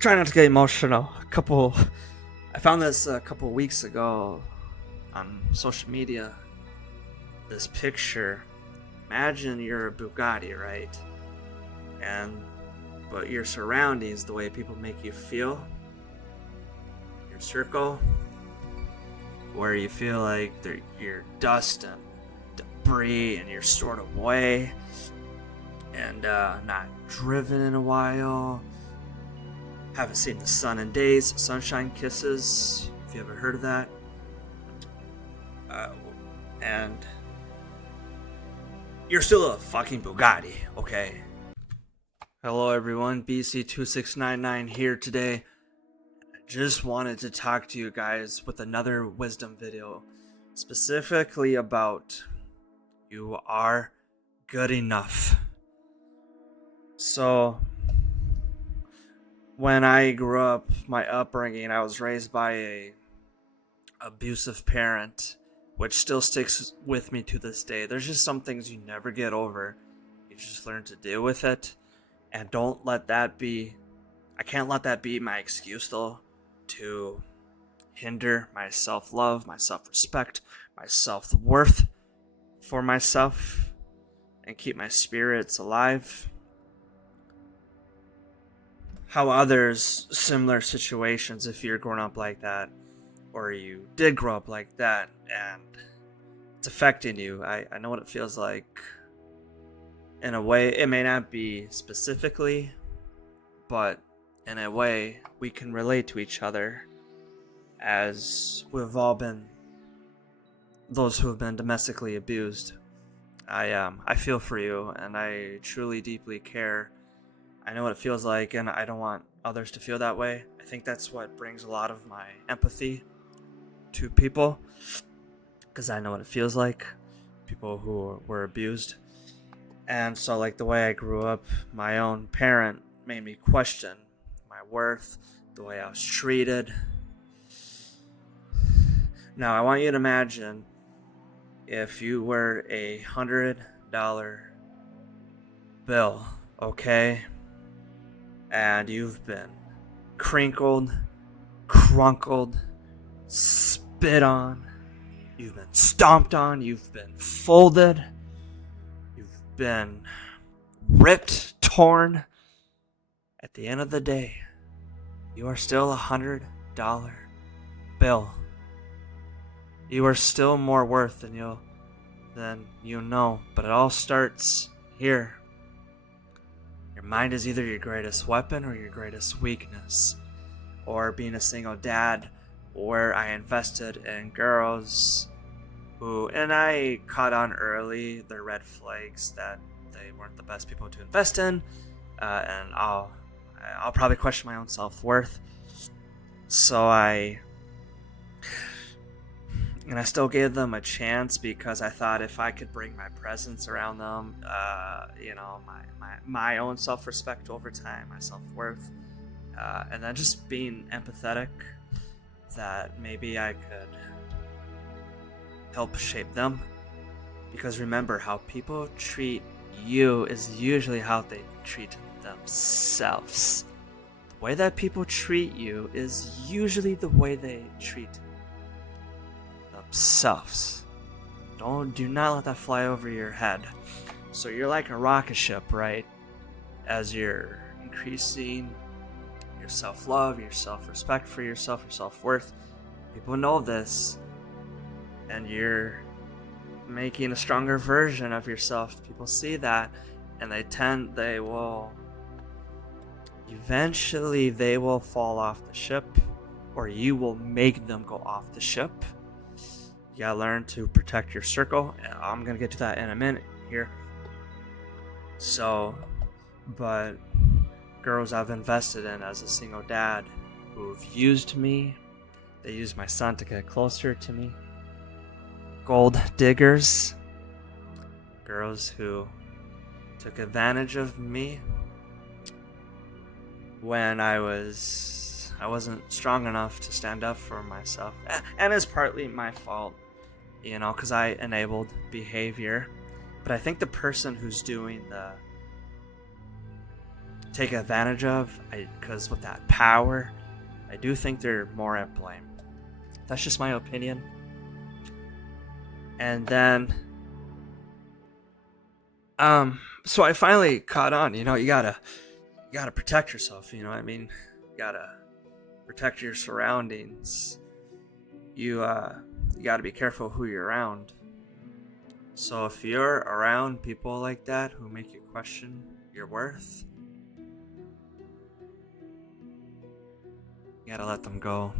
Try not to get emotional. I found this a couple weeks ago on social media. This picture. Imagine you're a Bugatti, right? And but your surroundings, the way people make you feel, your circle, where you feel like you're dust and debris, and you're stored away, and not driven in a while. Haven't seen the sun in days. Sunshine kisses. If you ever heard of that. And you're still a fucking Bugatti, okay? Hello everyone, BC2699 here today. I just wanted to talk to you guys with another wisdom video, specifically about you are good enough. So, when I grew up, my upbringing, I was raised by a abusive parent, which still sticks with me to this day. There's just some things you never get over. You just learn to deal with it. And don't let that be, I can't let that be my excuse though, to hinder my self-love, my self-respect, my self-worth for myself, and keep my spirits alive. How others, similar situations, if you're growing up like that, or you did grow up like that, and it's affecting you, I know what it feels like. In a way, it may not be specifically, but in a way, we can relate to each other, as we've all been those who have been domestically abused. I feel for you, and I truly deeply care. I know what it feels like, and I don't want others to feel that way. I think that's what brings a lot of my empathy to people, because I know what it feels like, people who were abused. And so, like, the way I grew up, my own parent made me question my worth, the way I was treated. Now, I want you to imagine if you were $100 bill, okay? And you've been crinkled, crunkled, spit on, you've been stomped on, you've been folded, been ripped, torn. At the end of the day, you are still $100 bill. You are still more worth than you know, but it all starts here. Your mind is either your greatest weapon or your greatest weakness. Or being a single dad, where I invested in girls who, and I caught on early the red flags that they weren't the best people to invest in, and I'll probably question my own self-worth. So I still gave them a chance, because I thought if I could bring my presence around them, my own self-respect over time, my self-worth, and then just being empathetic, that maybe I could help shape them. Because remember, how people treat you is usually how they treat themselves. The way that people treat you is usually the way they treat themselves. Do not let that fly over your head. So you're like a rocket ship, right? As you're increasing your self-love, your self-respect for yourself, your self-worth, people know this, and you're making a stronger version of yourself. People see that, and they will eventually fall off the ship, or you will make them go off the ship. You gotta learn to protect your circle, and I'm gonna get to that in a minute here. So, but girls I've invested in as a single dad, who've used me, they used my son to get closer to me. Gold diggers, girls who took advantage of me when I wasn't strong enough to stand up for myself, and it's partly my fault, because I enabled behavior. But I think the person who's doing the take advantage of, because with that power, I do think they're more at blame. That's just my opinion. And then, so I finally caught on. You gotta protect yourself. You gotta protect your surroundings. You gotta be careful who you're around. So if you're around people like that who make you question your worth, you gotta let them go.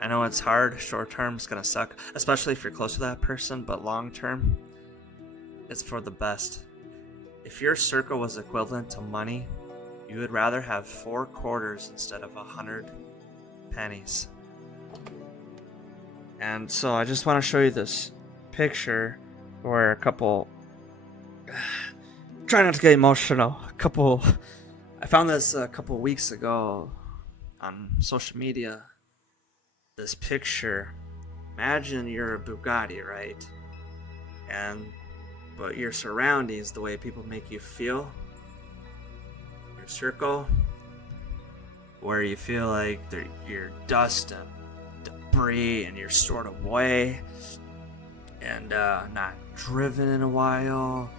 I know it's hard. Short term is gonna suck, especially if you're close to that person, but long term, it's for the best. If your circle was equivalent to money, you would rather have 4 quarters instead of 100 pennies. And so I just want to show you this picture where a couple, try not to get emotional, I found this a couple weeks ago on social media. This picture, imagine you're a Bugatti, right? But your surroundings, the way people make you feel, your circle, where you feel like you're dust and debris and you're stored away and not driven in a while,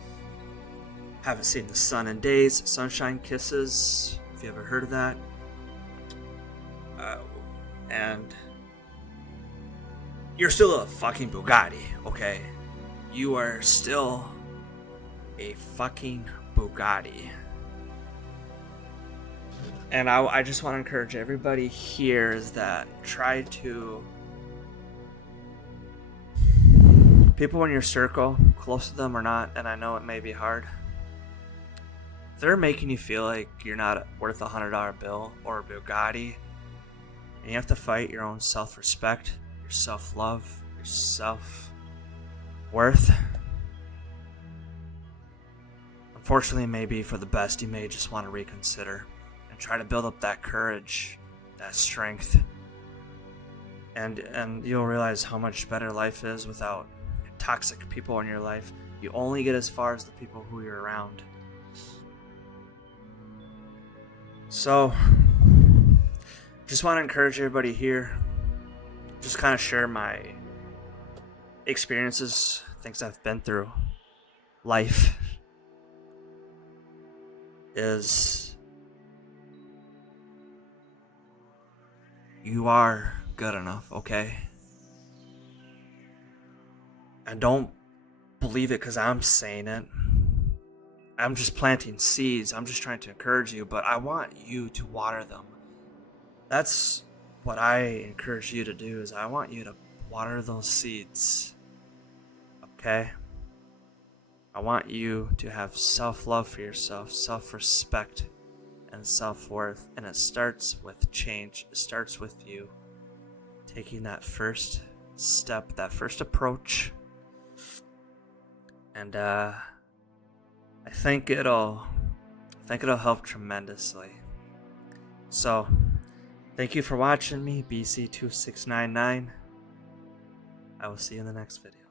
haven't seen the sun in days, sunshine kisses, if you ever heard of that, and you're still a fucking Bugatti, okay? You are still a fucking Bugatti. And I just want to encourage everybody here is that try to... People in your circle, close to them or not, and I know it may be hard, if they're making you feel like you're not worth a $100 bill or a Bugatti, and you have to fight your own self-respect, your self-love, your self-worth, unfortunately, maybe for the best, you may just want to reconsider and try to build up that courage, that strength, and you'll realize how much better life is without toxic people in your life. You only get as far as the people who you're around. So, just want to encourage everybody here, just kind of share my experiences, things I've been through. Life is, you are good enough, okay? And don't believe it because I'm saying it. I'm just planting seeds. I'm just trying to encourage you, but I want you to water them. That's what I encourage you to do, is I want you to water those seeds. Okay? I want you to have self-love for yourself, self-respect, and self-worth. And it starts with change. It starts with you taking that first step, that first approach. And I think it'll help tremendously. So, thank you for watching me, BC2699. I will see you in the next video.